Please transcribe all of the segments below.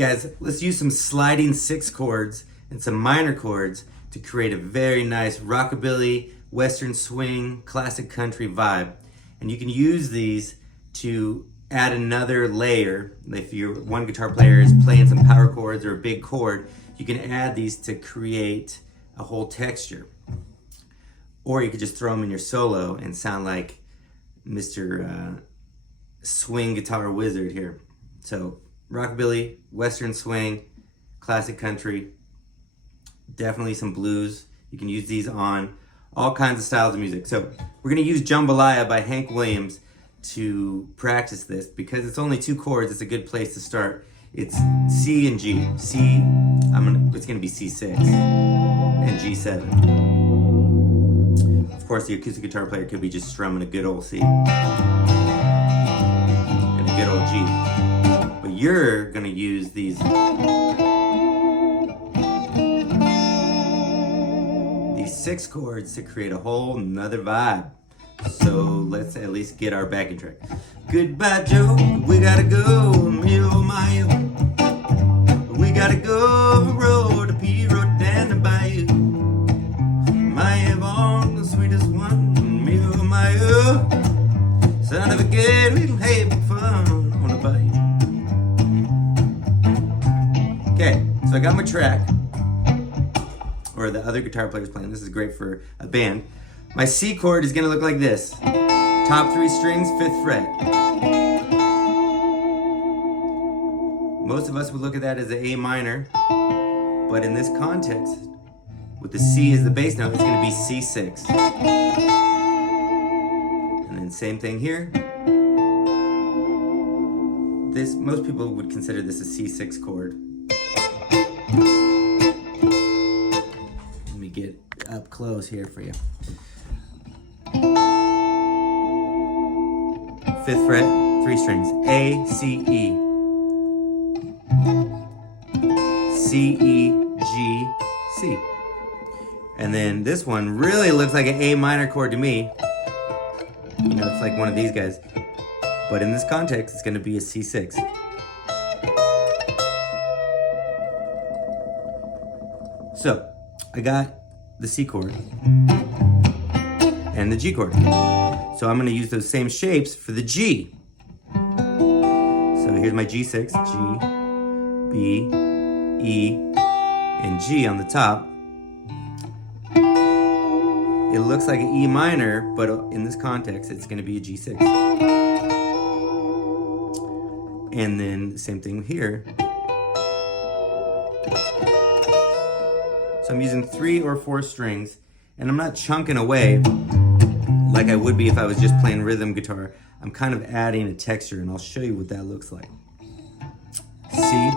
guys, let's use some sliding 6 chords and some minor chords to create a very nice rockabilly, western swing, classic country vibe. And you can use these to add another layer. If your one guitar player is playing some power chords or a big chord, you can add these to create a whole texture. Or you could just throw them in your solo and sound like Mr. Swing Guitar Wizard here. So rockabilly, western swing, classic country, definitely some blues. You can use these on all kinds of styles of music. So we're gonna use Jambalaya by Hank Williams to practice this. Because it's only 2 chords, it's a good place to start. It's C and G. It's gonna be C6 and G7. Of course, the acoustic guitar player could be just strumming a good old C and a good old G. But you're gonna use these 6 chords to create a whole nother vibe. So let's at least get our backing track. Goodbye, Joe, we gotta go, oh my, we gotta go, road to P, road down the bayou. My Avon, the sweetest one, oh my, son of a kid, we can have fun on the bayou. Okay, so I got my track, or the other guitar players playing. This is great for a band. My C chord is gonna look like this. Top 3 strings, 5th fret. Most of us would look at that as an A minor, but in this context, with the C as the bass note, it's gonna be C6. And then same thing here. Most people would consider this a C6 chord. Let me get up close here for you. 5th fret, 3 strings. A, C, E. C, E, G, C. And then this one really looks like an A minor chord to me. You know, it's like one of these guys. But in this context, it's gonna be a C6. So, I got the C chord and the G chord. So I'm gonna use those same shapes for the G. So here's my G6, G, B, E, and G on the top. It looks like an E minor, but in this context, it's gonna be a G6. And then same thing here. So I'm using 3 or 4 strings, and I'm not chunking away like I would be if I was just playing rhythm guitar. I'm kind of adding a texture, and I'll show you what that looks like. C.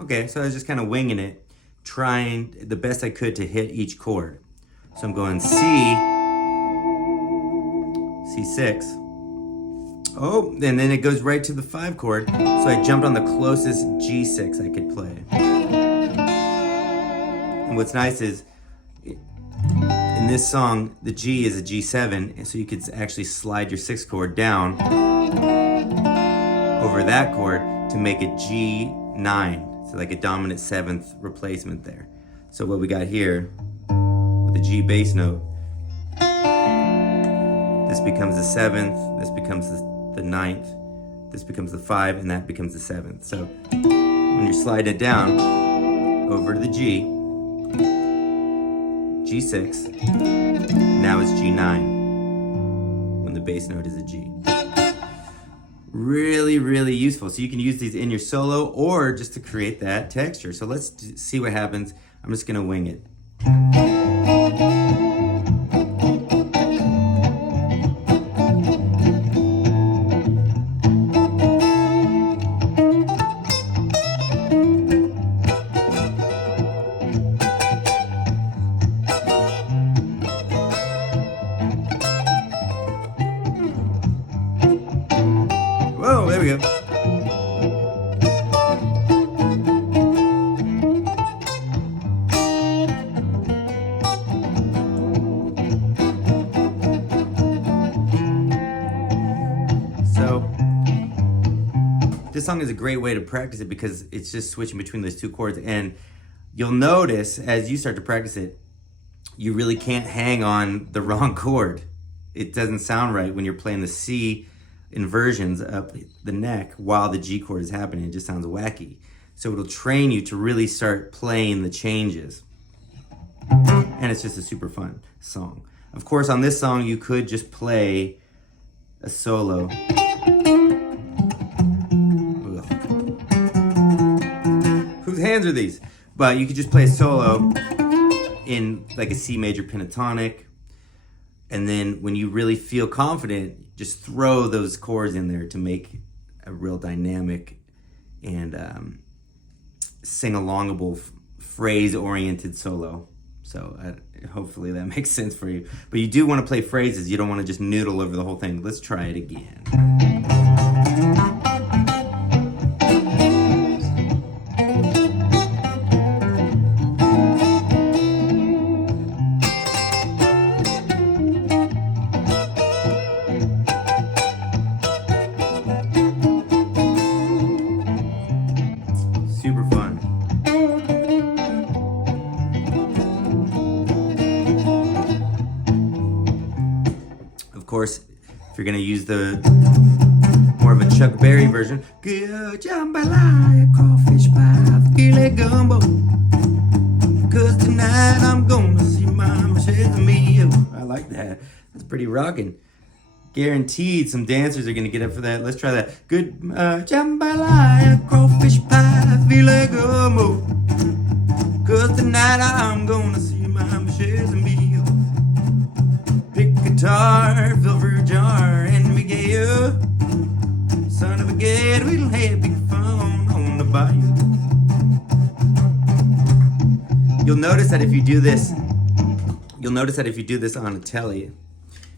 Okay, so I was just kind of winging it, trying the best I could to hit each chord. So I'm going C, C6. Oh, and then it goes right to the 5 chord. So I jumped on the closest G6 I could play. And what's nice is, in this song, the G is a G7, and so you could actually slide your 6th chord down over that chord to make a G9. So like a dominant 7th replacement there. So what we got here, with the G bass note, this becomes the 7th, this becomes the 9th, this becomes the 5, and that becomes the 7th. So when you're sliding it down over to the G, G6, now it's G9, when the bass note is a G. Really, really useful. So you can use these in your solo or just to create that texture. So let's see what happens. I'm just gonna wing it. this song is a great way to practice it because it's just switching between those two chords. And you'll notice as you start to practice it, you really can't hang on the wrong chord. It doesn't sound right when you're playing the C inversions up the neck while the G chord is happening. It just sounds wacky. So it'll train you to really start playing the changes. And it's just a super fun song. Of course, on this song, you could just play a solo. Ugh. Whose hands are these? But you could just play a solo in like a C major pentatonic. And then when you really feel confident, just throw those chords in there to make a real dynamic and sing-alongable, phrase-oriented solo. So hopefully that makes sense for you. But you do want to play phrases. You don't want to just noodle over the whole thing. Let's try it again. Super fun. Of course, if you're gonna use the more of a Chuck Berry version, good jambalaya, crawfish pie, filet gumbo. 'Cause tonight I'm gonna see Mama share the meal. I like that. That's pretty rocking. Guaranteed some dancers are gonna get up for that. Let's try that. Good jambalaya, crawfish pie, filet gumbo. 'Cause tonight I'm gonna see Mama share the meal. Pick guitar, fill for a jar, and we get you. Son of a ghetto, we'll have big fun on the bayou. You'll notice that if you do this on a telly,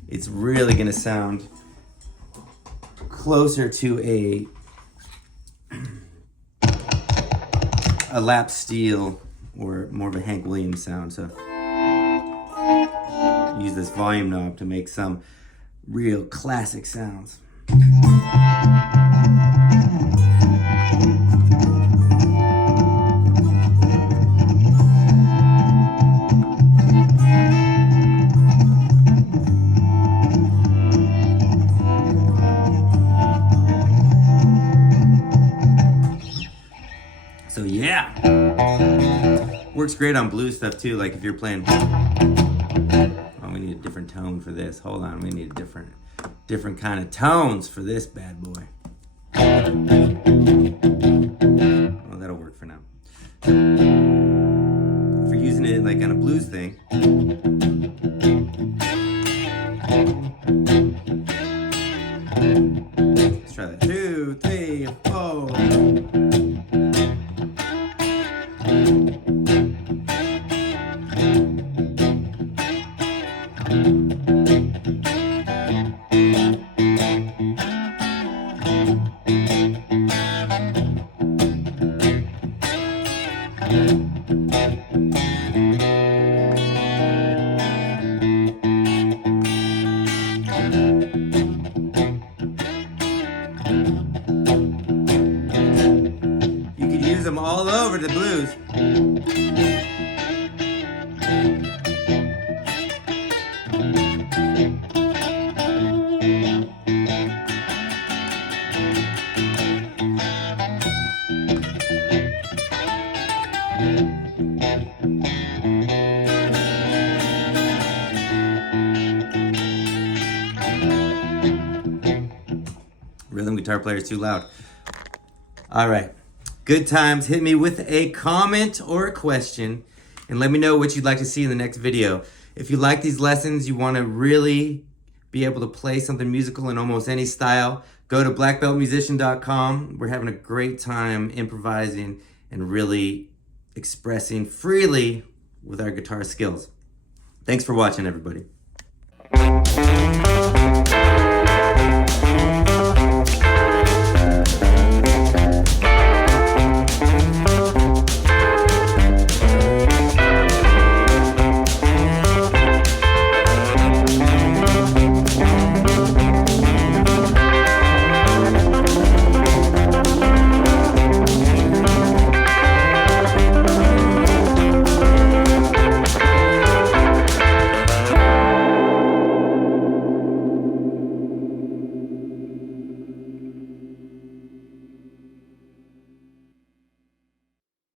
it's really gonna sound closer to a lap steel or more of a Hank Williams sound. So use this volume knob to make some real classic sounds. So yeah, works great on blues stuff too. Like if you're playing, oh, we need a different tone for this. Hold on, we need a different kind of tones for this bad boy. Oh, that'll work for now. If you're using it like on a blues thing, let's try that. 2, 3, 4. You could use them all over the blues. Rhythm guitar player is too loud. All right, good times. Hit me with a comment or a question and let me know what you'd like to see in the next video. If you like these lessons, you want to really be able to play something musical in almost any style, go to blackbeltmusician.com. We're having a great time improvising and really expressing freely with our guitar skills. Thanks for watching, everybody.